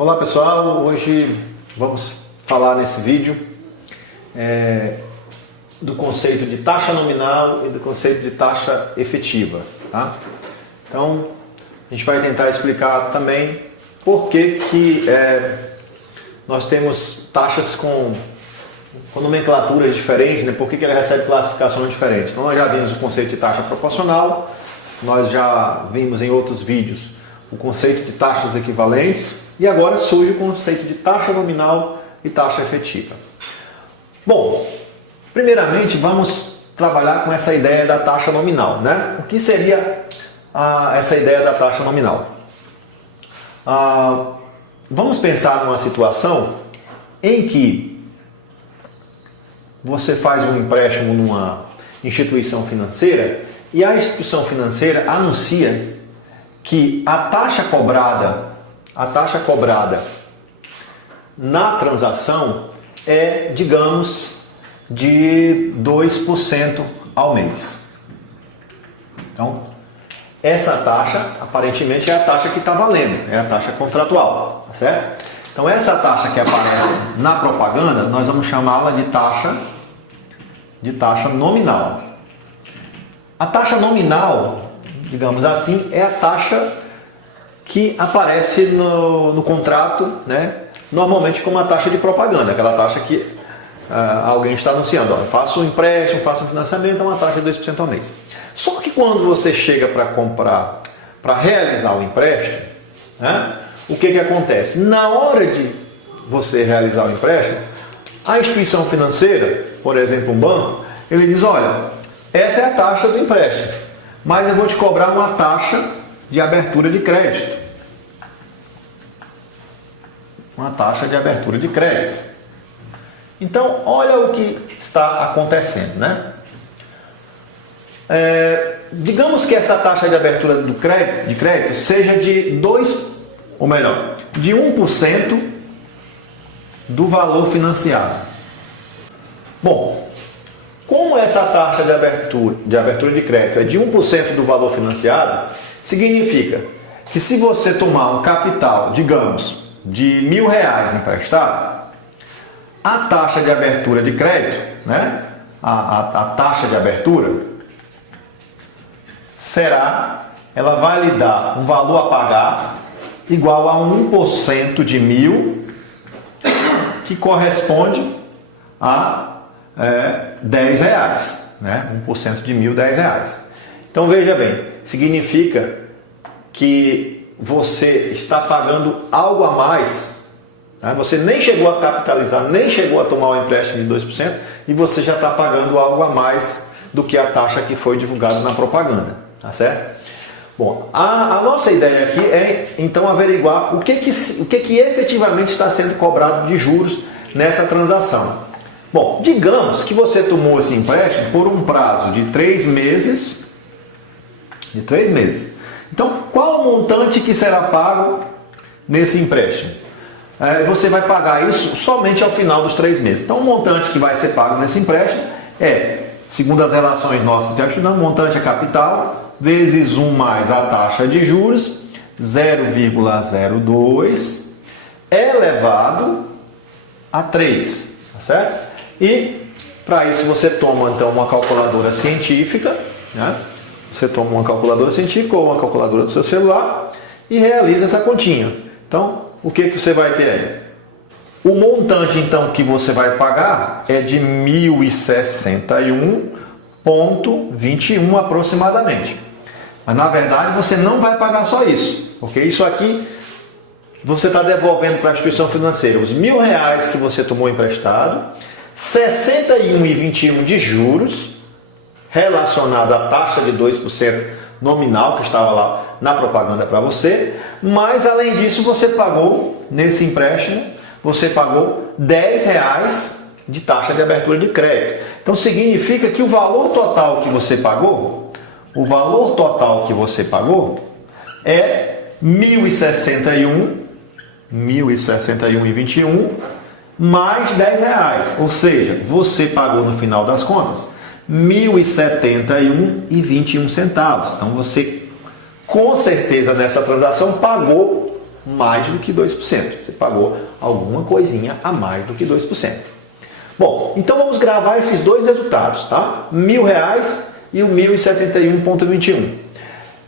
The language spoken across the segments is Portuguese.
Olá pessoal, hoje vamos falar nesse vídeo do conceito de taxa nominal e do conceito de taxa efetiva, tá? Então a gente vai tentar explicar também por que nós temos taxas com nomenclaturas diferentes, né? Por que ela recebe classificações diferentes. Então nós já vimos o conceito de taxa proporcional, nós já vimos em outros vídeos o conceito de taxas equivalentes e agora surge o conceito de taxa nominal e taxa efetiva. Bom, primeiramente vamos trabalhar com essa ideia da taxa nominal, né? O que seria essa ideia da taxa nominal? Vamos pensar numa situação em que você faz um empréstimo numa instituição financeira e a instituição financeira anuncia que a taxa cobrada na transação é, digamos, de 2% ao mês. Então, essa taxa, aparentemente, é a taxa que está valendo, é a taxa contratual, tá certo? Então, essa taxa que aparece na propaganda, nós vamos chamá-la de taxa nominal. A taxa nominal, digamos assim, é a taxa que aparece no contrato, né? Normalmente como a taxa de propaganda, aquela taxa que alguém está anunciando, ó, faço um empréstimo, faço um financiamento, é uma taxa de 2% ao mês. Só que quando você chega para comprar, para realizar o empréstimo, né? O que acontece? Na hora de você realizar o empréstimo, a instituição financeira, por exemplo, um banco, ele diz, olha, essa é a taxa do empréstimo, mas eu vou te cobrar uma taxa de abertura de crédito. Uma taxa de abertura de crédito. Então, olha o que está acontecendo, né? Digamos que essa taxa de abertura de crédito seja de 1% do valor financiado. Bom, como essa taxa de abertura de crédito é de 1% do valor financiado, significa que se você tomar um capital, digamos, de R$1.000 emprestado, a taxa de abertura de crédito, né? A taxa de abertura ela vai lhe dar um valor a pagar igual a 1% de 1.000, que corresponde a R$10, né? 1% de 1.000, R$10. Então veja bem, significa que você está pagando algo a mais, né? Você nem chegou a capitalizar, nem chegou a tomar o empréstimo de 2% e você já está pagando algo a mais do que a taxa que foi divulgada na propaganda, tá certo? Bom, a nossa ideia aqui é então averiguar o que efetivamente está sendo cobrado de juros nessa transação. Bom, digamos que você tomou esse empréstimo por um prazo de 3 meses. Então, qual o montante que será pago nesse empréstimo? Você vai pagar isso somente ao final dos 3 meses. Então, o montante que vai ser pago nesse empréstimo segundo as relações nossas que estudamos, o montante é capital vezes 1 mais a taxa de juros, 0,02 elevado a 3, tá certo? E para isso você toma então uma calculadora científica, né? Você toma uma calculadora científica ou uma calculadora do seu celular e realiza essa continha. Então, o que você vai ter aí? O montante então que você vai pagar é de 1.061,21 aproximadamente. Mas na verdade você não vai pagar só isso, porque isso aqui você está devolvendo para a instituição financeira os R$1.000 que você tomou emprestado, 61,21 de juros relacionado à taxa de 2% nominal que estava lá na propaganda para você, mas além disso você pagou nesse empréstimo, você pagou R$10 de taxa de abertura de crédito. Então significa que o valor total que você pagou é 1.061,21 mais R$10. Ou seja, você pagou no final das contas R$ 1.071,21. Então você com certeza nessa transação pagou mais do que 2%. Você pagou alguma coisinha a mais do que 2%. Bom, então vamos gravar esses dois resultados, tá? R$1.000 e o 1.071,21.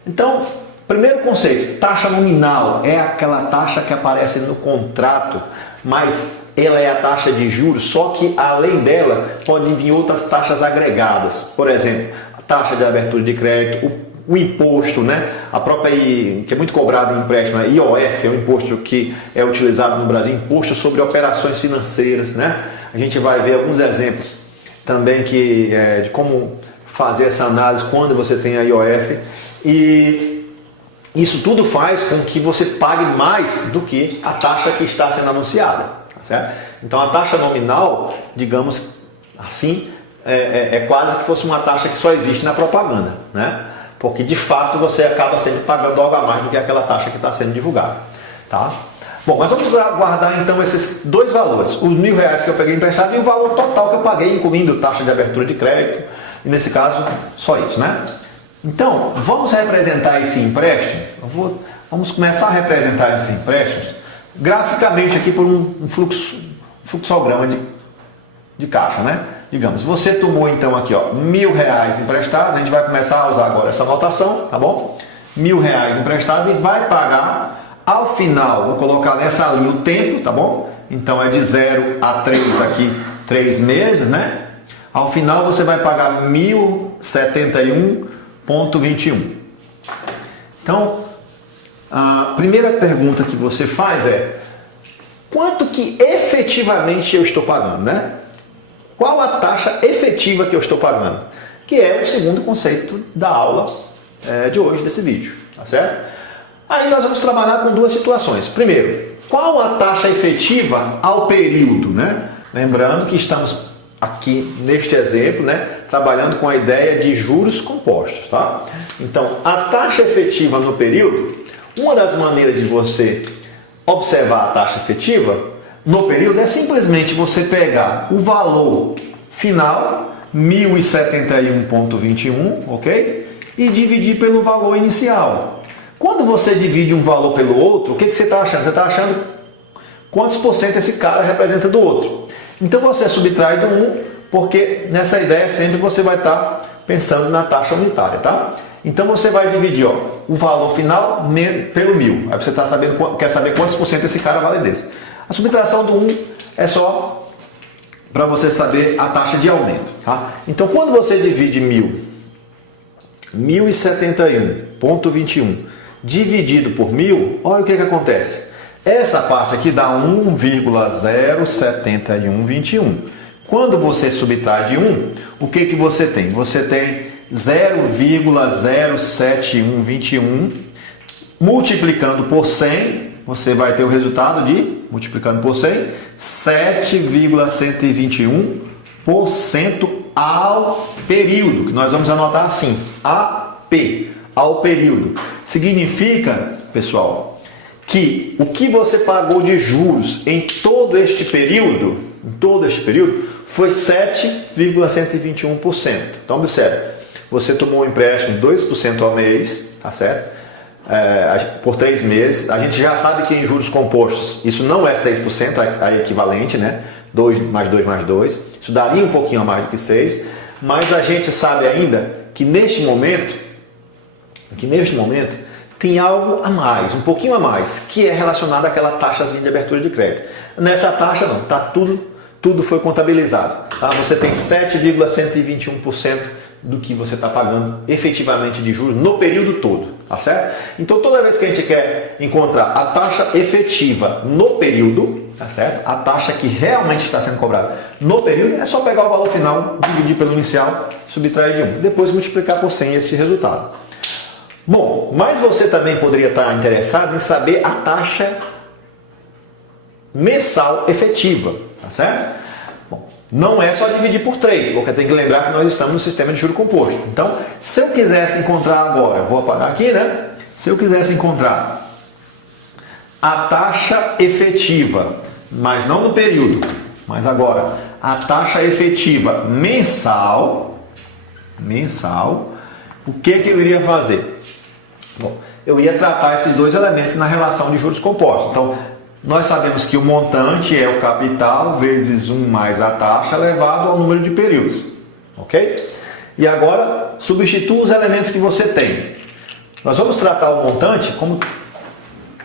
Então, primeiro conceito, taxa nominal é aquela taxa que aparece no contrato, mas ela é a taxa de juros, só que além dela podem vir outras taxas agregadas. Por exemplo, a taxa de abertura de crédito, o imposto, né? A própria, que é muito cobrado em empréstimo, a IOF é um imposto que é utilizado no Brasil, imposto sobre operações financeiras, né? A gente vai ver alguns exemplos também de como fazer essa análise quando você tem a IOF, e isso tudo faz com que você pague mais do que a taxa que está sendo anunciada, certo? Então a taxa nominal, digamos assim, é quase que fosse uma taxa que só existe na propaganda, né? Porque de fato você acaba sempre pagando algo a mais do que aquela taxa que está sendo divulgada, tá? Bom, mas vamos guardar então esses dois valores, os R$1.000 que eu peguei emprestado e o valor total que eu paguei, incluindo taxa de abertura de crédito, e nesse caso só isso, né? Então, vamos representar esse empréstimo, vamos começar a representar esses empréstimos graficamente aqui por um fluxograma de caixa, né? Digamos, você tomou então aqui, ó, R$1.000 emprestados, a gente vai começar a usar agora essa notação, tá bom? R$1.000 emprestado e vai pagar ao final, vou colocar nessa linha o tempo, tá bom? Então é de 0 a 3 aqui, 3 meses, né? Ao final você vai pagar 1.071,21. Então, a primeira pergunta que você faz é: quanto que efetivamente eu estou pagando, né? Qual a taxa efetiva que eu estou pagando? Que é o segundo conceito da aula de hoje, desse vídeo, tá certo? Aí nós vamos trabalhar com duas situações. Primeiro, qual a taxa efetiva ao período, né? Lembrando que estamos aqui neste exemplo, né, trabalhando com a ideia de juros compostos, tá? Então, a taxa efetiva no período, uma das maneiras de você observar a taxa efetiva no período é simplesmente você pegar o valor final, 1.071,21, ok? E dividir pelo valor inicial. Quando você divide um valor pelo outro, o que você está achando? Você está achando quantos por cento esse cara representa do outro. Então você subtrai do 1, porque nessa ideia sempre você vai estar pensando na taxa unitária, tá? Então você vai dividir, ó, o valor final pelo 1.000. Aí você quer saber quantos por cento esse cara vale desse. A subtração do 1 é só para você saber a taxa de aumento, tá? Então quando você divide 1.071,21 dividido por 1.000, olha o que acontece. Essa parte aqui dá 1,07121. Quando você subtrai de 1, o que você tem? Você tem 0,07121 multiplicando por 100, você vai ter o resultado de, multiplicando por 100, 7,121% ao período, que nós vamos anotar assim, AP, ao período. Significa, pessoal, que o que você pagou de juros em todo este período, foi 7,121%. Então, observe, você tomou um empréstimo de 2% ao mês, tá certo? Por 3 meses. A gente já sabe que em juros compostos isso não é 6%, a equivalente, né? 2 mais 2 mais 2. Isso daria um pouquinho a mais do que 6, mas a gente sabe ainda que neste momento tem algo a mais, um pouquinho a mais, que é relacionado àquela taxazinha de abertura de crédito. Nessa taxa não, tá tudo foi contabilizado. Tá? Você tem 7,121% do que você está pagando efetivamente de juros no período todo, tá certo? Então toda vez que a gente quer encontrar a taxa efetiva no período, tá certo? A taxa que realmente está sendo cobrada no período, é só pegar o valor final, dividir pelo inicial, subtrair de 1, depois multiplicar por 100 esse resultado. Bom, mas você também poderia estar interessado em saber a taxa mensal efetiva, tá certo? Bom, não é só dividir por 3, porque tem que lembrar que nós estamos no sistema de juro composto. Então, se eu quisesse encontrar agora, vou apagar aqui, né? Se eu quisesse encontrar a taxa efetiva, mas não no período, mas agora a taxa efetiva mensal, o que eu iria fazer? Bom, eu ia tratar esses dois elementos na relação de juros compostos. Então, nós sabemos que o montante é o capital vezes 1 mais a taxa elevado ao número de períodos. Ok? E agora, substitua os elementos que você tem. Nós vamos tratar o montante como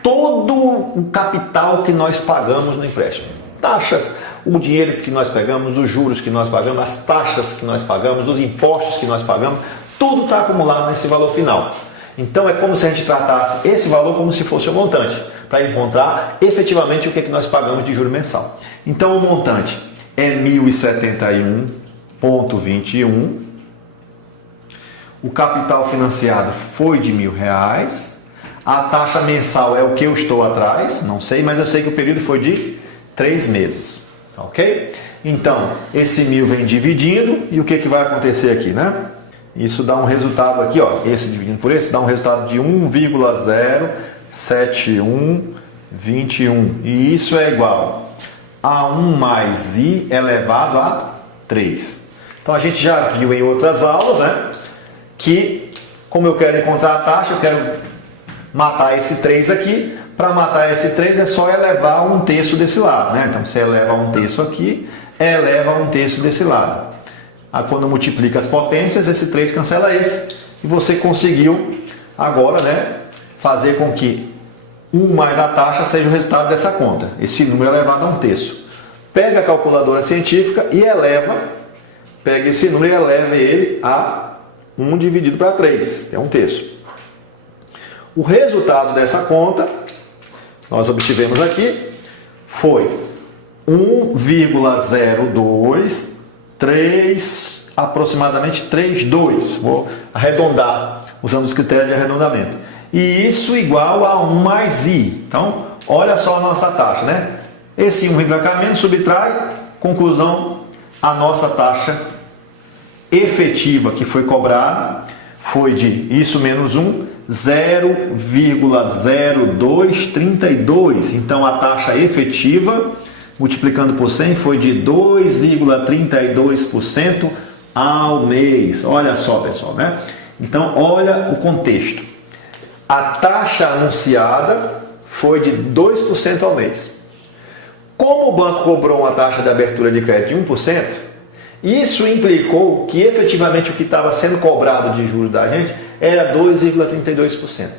todo o capital que nós pagamos no empréstimo. Taxas, o dinheiro que nós pegamos, os juros que nós pagamos, as taxas que nós pagamos, os impostos que nós pagamos, tudo está acumulado nesse valor final. Então é como se a gente tratasse esse valor como se fosse o montante, para encontrar efetivamente o que nós pagamos de juro mensal. Então o montante é 1.071,21. O capital financiado foi de R$1.000. A taxa mensal é o que eu estou atrás, não sei, mas eu sei que o período foi de 3 meses. Ok? Então, esse 1.000 vem dividindo e o que vai acontecer aqui, né? Isso dá um resultado aqui, ó, esse dividindo por esse, dá um resultado de 1,07121. E isso é igual a 1 mais I elevado a 3. Então, a gente já viu em outras aulas, né? Que, como eu quero encontrar a taxa, eu quero matar esse 3 aqui. Para matar esse 3 é só elevar 1/3 desse lado, né? Então você eleva 1/3 aqui, eleva 1/3 desse lado. Aí, quando multiplica as potências, esse 3 cancela esse. E você conseguiu agora, né, fazer com que 1 mais a taxa seja o resultado dessa conta. Esse número é elevado a 1/3. Pega a calculadora científica e eleva, pega esse número e eleva ele a 1 dividido para 3, é 1/3. O resultado dessa conta, nós obtivemos aqui, foi 1,02, aproximadamente 3,2. Vou arredondar, usando os critérios de arredondamento. E isso igual a 1 mais I. Então, olha só a nossa taxa, né? Esse 1 vem para cá, menos subtrai, conclusão, a nossa taxa efetiva que foi cobrada foi de isso menos 1, 0,0232. Então a taxa efetiva, multiplicando por 100, foi de 2,32% ao mês. Olha só, pessoal, né? Então olha o contexto. A taxa anunciada foi de 2% ao mês. Como o banco cobrou uma taxa de abertura de crédito de 1%, isso implicou que efetivamente o que estava sendo cobrado de juros da gente era 2,32%.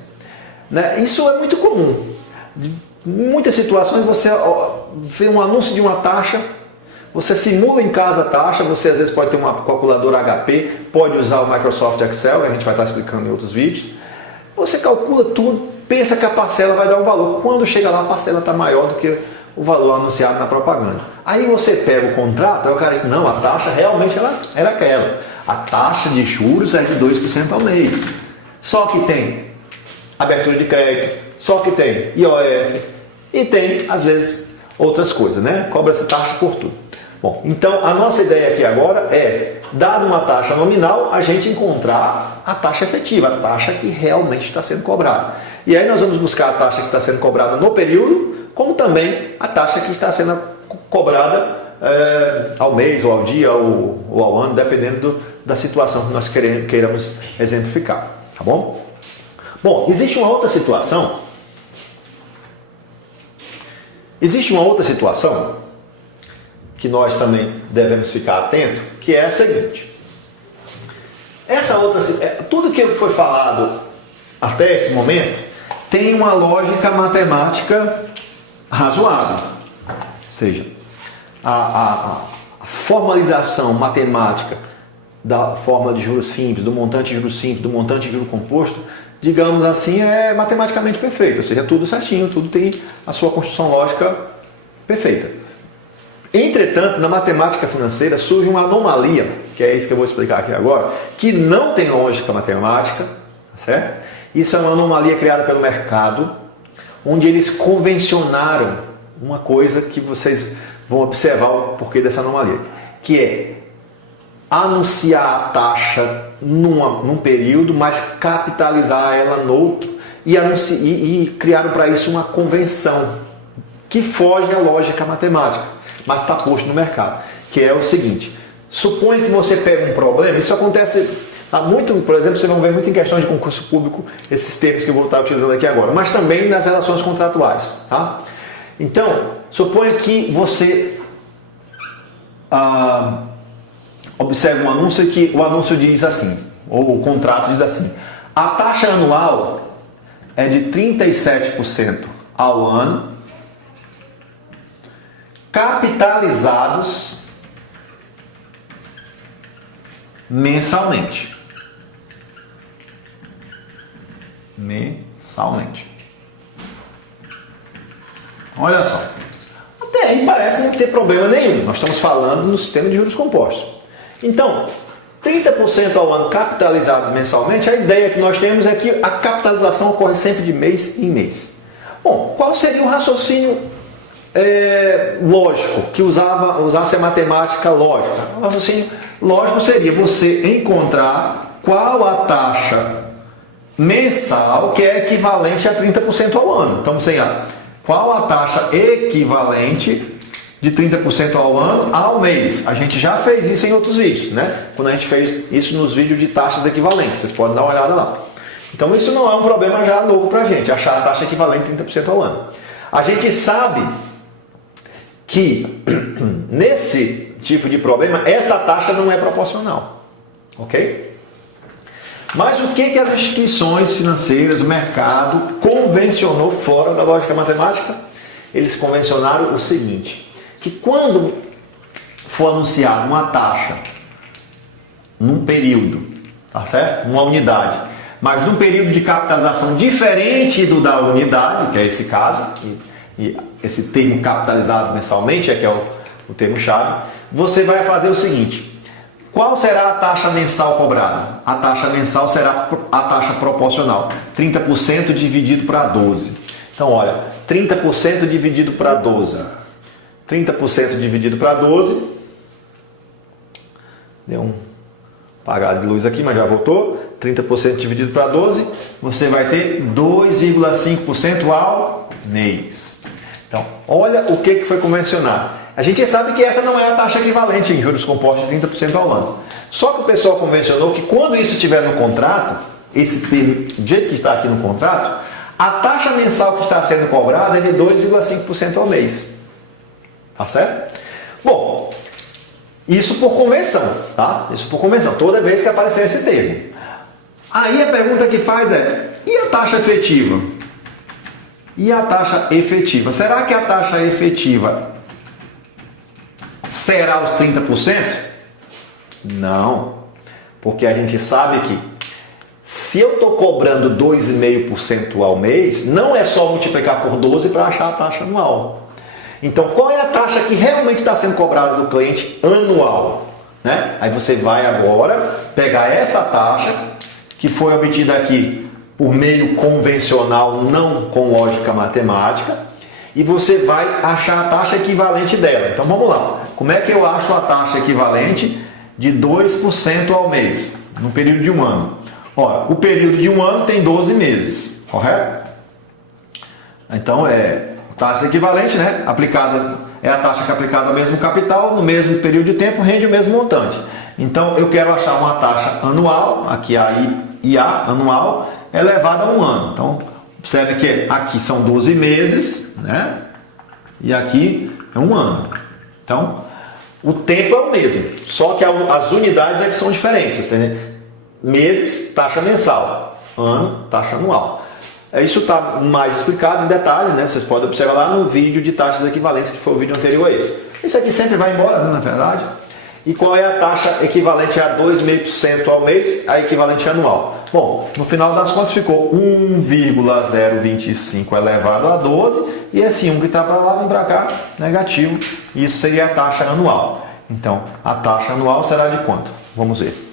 Né? Isso é muito comum. Em muitas situações você vê um anúncio de uma taxa, você simula em casa a taxa, você às vezes pode ter uma calculadora HP, pode usar o Microsoft Excel, a gente vai estar explicando em outros vídeos. Você calcula tudo, pensa que a parcela vai dar um valor. Quando chega lá, a parcela está maior do que o valor anunciado na propaganda. Aí você pega o contrato, aí o cara diz, não, a taxa realmente era aquela. A taxa de juros é de 2% ao mês. Só que tem abertura de crédito, só que tem IOF e tem, às vezes, outras coisas, né? Cobra essa taxa por tudo. Bom, então a nossa ideia aqui agora é, dado uma taxa nominal, a gente encontrar a taxa efetiva, a taxa que realmente está sendo cobrada. E aí nós vamos buscar a taxa que está sendo cobrada no período, como também a taxa que está sendo cobrada ao mês, ou ao dia, ou ao ano, dependendo da situação que nós queiramos exemplificar. Tá bom? Bom, existe uma outra situação. Existe uma outra situação que nós também devemos ficar atento, que é a seguinte. Tudo que foi falado até esse momento tem uma lógica matemática razoável. Ou seja, a formalização matemática da fórmula de juros simples, do montante de juros simples, do montante de juros composto, digamos assim, é matematicamente perfeito. Ou seja, tudo certinho, tudo tem a sua construção lógica perfeita. Entretanto, na matemática financeira surge uma anomalia, que é isso que eu vou explicar aqui agora, que não tem lógica matemática, certo? Isso é uma anomalia criada pelo mercado, onde eles convencionaram uma coisa que vocês vão observar o porquê dessa anomalia, que é anunciar a taxa num período, mas capitalizar ela no outro, e criaram para isso uma convenção que foge à lógica matemática, mas está posto no mercado, que é o seguinte: suponha que você pega um problema, isso acontece Tá? Muito, por exemplo, vocês vão ver muito em questão de concurso público esses termos que eu vou estar utilizando aqui agora, mas também nas relações contratuais. Tá? Então, suponha que você observe um anúncio e que o anúncio diz assim, ou o contrato diz assim: a taxa anual é de 37% ao ano, capitalizados mensalmente. Mensalmente. Olha só. Até aí parece não ter problema nenhum. Nós estamos falando no sistema de juros compostos. Então, 30% ao ano capitalizados mensalmente, a ideia que nós temos é que a capitalização ocorre sempre de mês em mês. Bom, qual seria o raciocínio lógico, que usasse a matemática lógica? O raciocínio lógico seria você encontrar qual a taxa mensal que é equivalente a 30% ao ano. Então, você qual a taxa equivalente de 30% ao ano ao mês? A gente já fez isso em outros vídeos, né? Quando a gente fez isso nos vídeos de taxas equivalentes, vocês podem dar uma olhada lá. Então, isso não é um problema já novo para a gente, achar a taxa equivalente a 30% ao ano. A gente sabe que nesse tipo de problema, essa taxa não é proporcional, ok? Mas o que as instituições financeiras, o mercado, convencionou fora da lógica matemática? Eles convencionaram o seguinte, que quando for anunciada uma taxa num período, tá certo? Uma unidade, mas num período de capitalização diferente do da unidade, que é esse caso, e esse termo capitalizado mensalmente que é o termo-chave, você vai fazer o seguinte: qual será a taxa mensal cobrada? A taxa mensal será a taxa proporcional, 30% dividido para 12. Então, olha, 30% dividido para 12. 30% dividido para 12. Deu um apagado de luz aqui, mas já voltou. 30% dividido para 12, você vai ter 2,5% ao mês. Então, olha o que foi convencionado. A gente sabe que essa não é a taxa equivalente em juros compostos de 30% ao ano. Só que o pessoal convencionou que quando isso estiver no contrato, esse termo, do jeito que está aqui no contrato, a taxa mensal que está sendo cobrada é de 2,5% ao mês. Tá certo? Bom, isso por convenção, tá? Isso por convenção, toda vez que aparecer esse termo. Aí a pergunta que faz é: e a taxa efetiva? E a taxa efetiva? Será que a taxa efetiva será os 30%? Não, porque a gente sabe que se eu estou cobrando 2,5% ao mês, não é só multiplicar por 12 para achar a taxa anual. Então, qual é a taxa que realmente está sendo cobrada do cliente anual? Né? Aí você vai agora pegar essa taxa que foi obtida aqui por meio convencional, não com lógica matemática, e você vai achar a taxa equivalente dela. Então vamos lá. Como é que eu acho a taxa equivalente de 2% ao mês, no período de um ano? Ora, o período de um ano tem 12 meses, correto? Então taxa equivalente, né? Aplicada, é a taxa que é aplicada ao mesmo capital, no mesmo período de tempo, rende o mesmo montante. Então eu quero achar uma taxa anual, aqui a IA anual, elevada a um ano. Então, observe que aqui são 12 meses, né? E aqui é um ano. Então, o tempo é o mesmo, só que as unidades é que são diferentes. Entendeu? Meses, taxa mensal. Ano, taxa anual. Isso está mais explicado em detalhe, né? Vocês podem observar lá no vídeo de taxas equivalentes, que foi o vídeo anterior a esse. Isso aqui sempre vai embora, né, na verdade. E qual é a taxa equivalente a 2,5% ao mês, a equivalente anual? Bom, no final das contas ficou 1,025 elevado a 12, e esse 1 que está para lá vem para cá, negativo. Isso seria a taxa anual. Então, a taxa anual será de quanto? Vamos ver.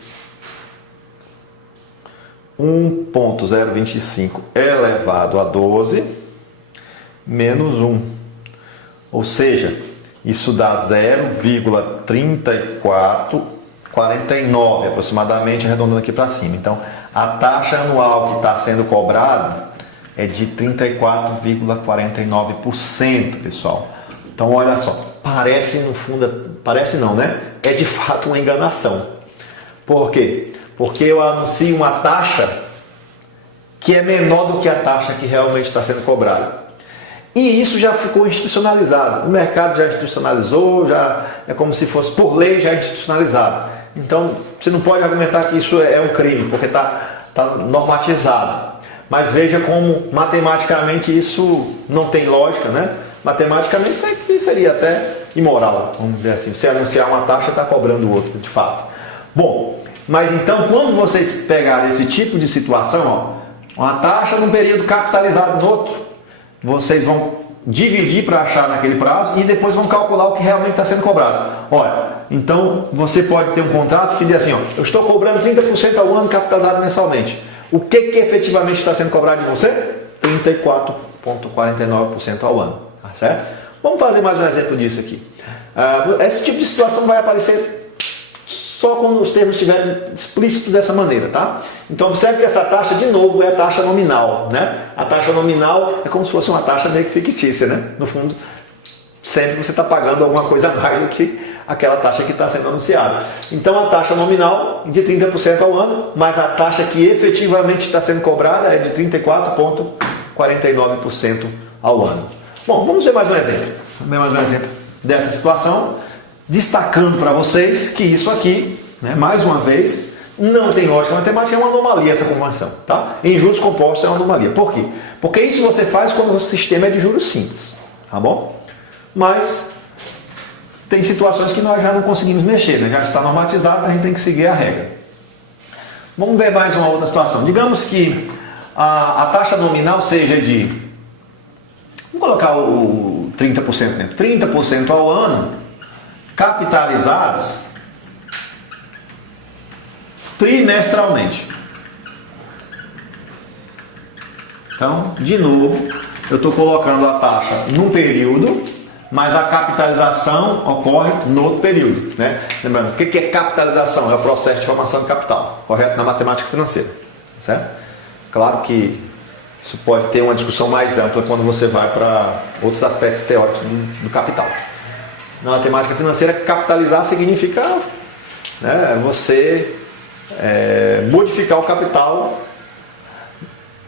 1,025 elevado a 12 menos 1. Ou seja, isso dá 0,3449 aproximadamente, arredondando aqui para cima. Então, a taxa anual que está sendo cobrada é de 34,49%, pessoal. Então, olha só, parece no fundo, parece não, né? É de fato uma enganação. Por quê? Porque eu anuncio uma taxa que é menor do que a taxa que realmente está sendo cobrada. E isso já ficou institucionalizado. O mercado já institucionalizou, já é como se fosse por lei já institucionalizado. Então, você não pode argumentar que isso é um crime, porque está normatizado. Mas veja como matematicamente isso não tem lógica, né? Matematicamente isso aqui seria até imoral, vamos dizer assim. Você anunciar uma taxa está cobrando o outro, de fato. Bom, mas então quando vocês pegarem esse tipo de situação, ó, uma taxa num período capitalizado no outro, vocês vão dividir para achar naquele prazo e depois vão calcular o que realmente está sendo cobrado. Olha, então você pode ter um contrato que diz assim, ó, eu estou cobrando 30% ao ano capitalizado mensalmente. O que efetivamente está sendo cobrado de você? 34,49% ao ano, tá certo? Vamos fazer mais um exemplo disso aqui. Esse tipo de situação vai aparecer só quando os termos estiverem explícitos dessa maneira, tá? Então observe que essa taxa, de novo, é a taxa nominal, né? A taxa nominal é como se fosse uma taxa meio que fictícia, né? No fundo, sempre você está pagando alguma coisa a mais do que aquela taxa que está sendo anunciada. Então a taxa nominal de 30% ao ano, mas a taxa que efetivamente está sendo cobrada é de 34,49% ao ano. Bom, vamos ver mais um exemplo. Vamos ver mais um exemplo dessa situação, destacando para vocês que isso aqui, né, mais uma vez, não tem lógica matemática, é uma anomalia essa conversão, tá? Em juros compostos é uma anomalia. Por quê? Porque isso você faz quando o sistema é de juros simples, tá bom? Mas tem situações que nós já não conseguimos mexer, né? Já está normatizado, a gente tem que seguir a regra. Vamos ver mais uma outra situação. Digamos que a taxa nominal seja de, vamos colocar o 30%, né? 30% ao ano, capitalizados trimestralmente. Então, de novo, eu estou colocando a taxa num período, mas a capitalização ocorre no outro período, né? Lembrando, o que é capitalização? É o processo de formação de capital, correto? Na matemática financeira, certo? Claro que isso pode ter uma discussão mais ampla quando você vai para outros aspectos teóricos do capital. Na matemática financeira, capitalizar significa, né, você modificar o capital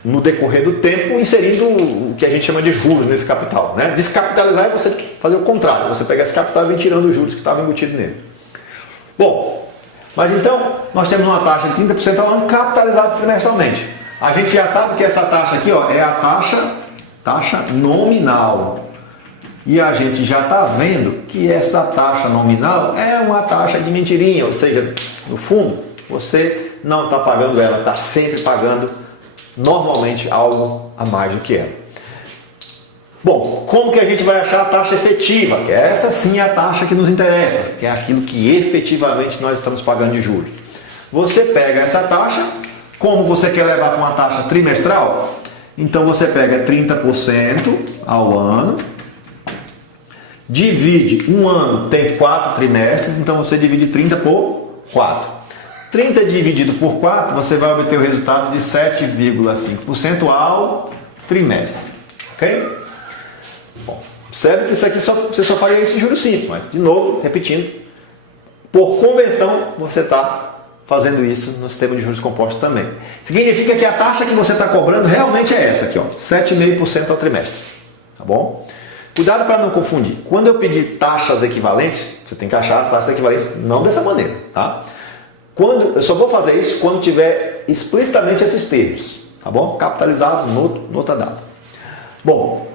no decorrer do tempo, inserindo o que a gente chama de juros nesse capital, né? Descapitalizar é você fazer o contrário, você pegar esse capital e vir tirando os juros que estavam embutidos nele. Bom, mas então nós temos uma taxa de 30% ao ano capitalizada trimestralmente. A gente já sabe que essa taxa aqui, ó, é a taxa nominal. E a gente já está vendo que essa taxa nominal é uma taxa de mentirinha, ou seja, no fundo, você não está pagando ela, está sempre pagando normalmente algo a mais do que ela. Bom, como que a gente vai achar a taxa efetiva? Essa sim é a taxa que nos interessa, que é aquilo que efetivamente nós estamos pagando de juros. Você pega essa taxa, como você quer levar para uma taxa trimestral, então você pega 30% ao ano, divide um ano, tem 4 trimestres, então você divide 30 por 4. 30 dividido por 4, você vai obter o resultado de 7,5% ao trimestre. Ok? Bom, observe que isso aqui você só faria isso em juros simples, mas, de novo, repetindo, por convenção, você está fazendo isso no sistema de juros compostos também. Significa que a taxa que você está cobrando realmente é essa aqui, ó, 7,5% ao trimestre. Tá bom? Cuidado para não confundir. Quando eu pedir taxas equivalentes, você tem que achar as taxas equivalentes não dessa maneira, tá? Eu só vou fazer isso quando tiver explicitamente esses termos, tá bom? Capitalizado no outra data. Bom,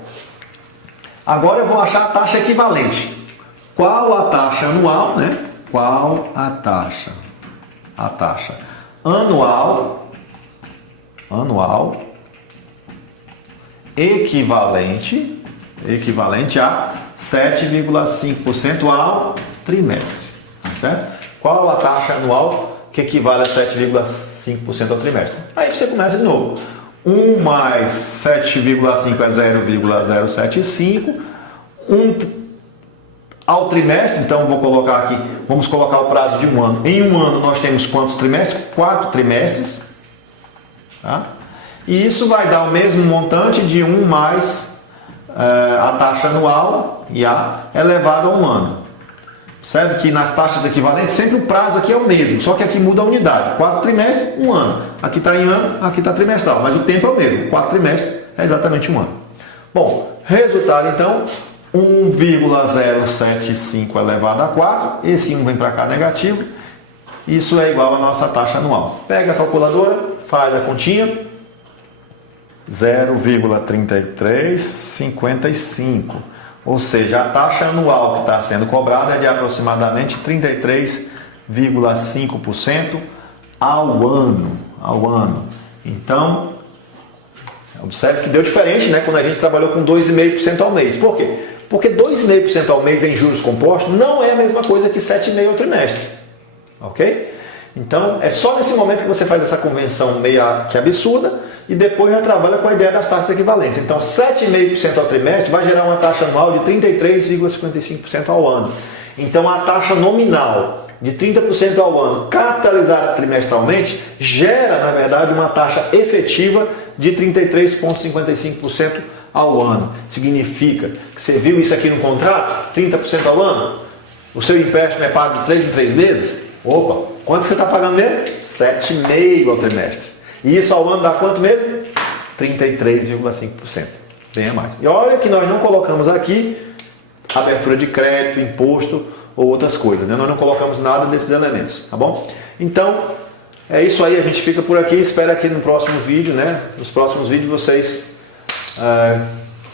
agora eu vou achar a taxa equivalente. Qual a taxa anual, né? Qual a taxa? A taxa anual equivalente a 7,5% ao trimestre, tá certo? Qual a taxa anual que equivale a 7,5% ao trimestre? Aí você começa de novo. 1 mais 7,5 é 0,075. Ao trimestre, então vou colocar aqui, vamos colocar o prazo de um ano. Em um ano nós temos quantos trimestres? 4 trimestres. Tá? E isso vai dar o mesmo montante de 1 mais a taxa anual, IA, elevado a um ano. Observe que nas taxas equivalentes sempre o prazo aqui é o mesmo, só que aqui muda a unidade. 4 trimestres, 1 ano. Aqui está em ano, aqui está trimestral, mas o tempo é o mesmo. 4 trimestres é exatamente 1 ano. Bom, resultado então, 1,075 elevado a 4. Esse 1 vem para cá negativo. Isso é igual à nossa taxa anual. Pega a calculadora, faz a continha. 0,3355. Ou seja, a taxa anual que está sendo cobrada é de aproximadamente 33,5% ao ano. Então, observe que deu diferente, né, quando a gente trabalhou com 2,5% ao mês. Por quê? Porque 2,5% ao mês em juros compostos não é a mesma coisa que 7,5% ao trimestre. Ok? Então, é só nesse momento que você faz essa convenção meia que absurda e depois já trabalha com a ideia das taxas equivalentes. Então, 7,5% ao trimestre vai gerar uma taxa anual de 33,55% ao ano. Então, a taxa nominal de 30% ao ano, capitalizada trimestralmente, gera, na verdade, uma taxa efetiva de 33,55% ao ano. Significa que você viu isso aqui no contrato, 30% ao ano, o seu empréstimo é pago de 3 em 3 meses? Opa, quanto você está pagando mesmo? 7,5% ao trimestre. E isso ao ano dá quanto mesmo? 33,5%. Bem a mais. E olha que nós não colocamos aqui abertura de crédito, imposto ou outras coisas, né? Nós não colocamos nada desses elementos, tá bom? Então, é isso aí, a gente fica por aqui. Espero que no próximo vídeo, né? Nos próximos vídeos vocês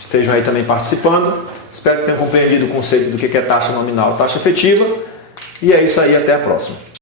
estejam aí também participando. Espero que tenham compreendido o conceito do que é taxa nominal e taxa efetiva. E é isso aí, até a próxima.